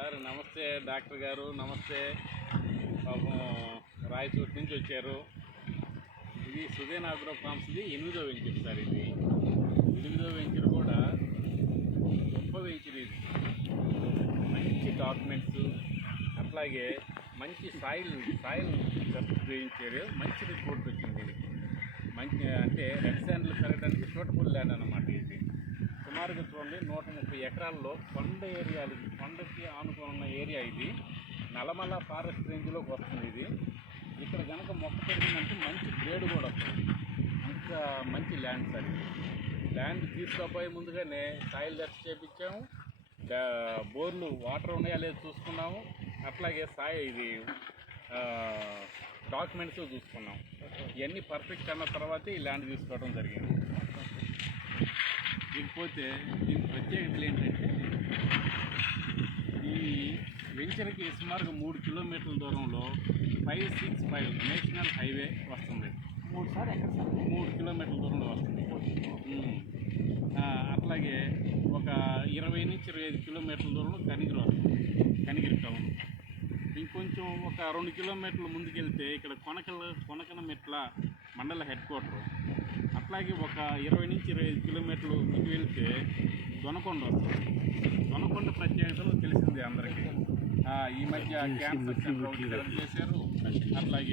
Sir నమస్తే doctor గారు నమస్తే. పాపం రాయచోటి నుంచి వచ్చారు. ఇది సుధేన్ ఆగ్రో ఫార్మ్స్ది ఎనిమిదో వెంచర్ సార్ ఇది. ఎనిమిదో వెంచర్ కూడా గొప్ప వెంచర్ ఇది. మంచి డాక్యుమెంట్స్ అట్లాగే మంచి సాయిల్ సాయిల్ చేయించారు. మంచి రిపోర్ట్ వచ్చింది మంచి అంటే రెడ్ శాండ్లు పెరగడానికి సూటబుల్ ల్యాండ్ అన్నమాట సుమారుగా చూడండి నూట ముప్పై ఎకరాల్లో కొండ ఏరియాలు కొండకి ఆనుకొని ఉన్న ఏరియా ఇది. నలమల ఫారెస్ట్ రేంజ్లోకి వస్తుంది ఇది. ఇక్కడ కనుక మొక్క పెరిగిందంటే మంచి గ్రేడ్ కూడా వస్తుంది. అంత మంచి ల్యాండ్ సార్ ల్యాండ్ తీసుకుపోయే ముందుగానే సాయిల్ టెస్ట్ చేయించాము బోర్లు వాటర్ ఉన్నాయా లేదో చూసుకున్నాము. అట్లాగే సాయి ఇది డాక్యుమెంట్స్ చూసుకున్నాం ఇవన్నీ పర్ఫెక్ట్ అన్న తర్వాత ఈ ల్యాండ్ తీసుకోవడం జరిగింది. ఇకపోతే దీని ప్రత్యేకతలు ఏంటంటే ఈ వెంచర్కి సుమారుగా మూడు కిలోమీటర్ల దూరంలో five six five national highway వస్తుంది. మూడు సార్ మూడు కిలోమీటర్ల దూరంలో వస్తుంది. అట్లాగే ఒక ఇరవై నుంచి ఇరవై ఐదు కిలోమీటర్ల దూరంలో కనిగిరి వస్తుంది. కనిగిరి టౌన్. ఇంకొంచెం ఒక రెండు కిలోమీటర్లు ముందుకెళ్తే ఇక్కడ కొనకల కొనకన మెట్ల మండల హెడ్ క్వార్టర్. అట్లాగే ఒక ఇరవై నుంచి ఇరవై ఐదు కిలోమీటర్లు ముందుకు వెళ్తే దొనకొండ వస్తుంది. దొనకొండ ప్రత్యేకతలు తెలిసిందే అందరికీ. ఈ మధ్య క్యాన్సర్ సెంటర్ చేశారు. అట్లాగే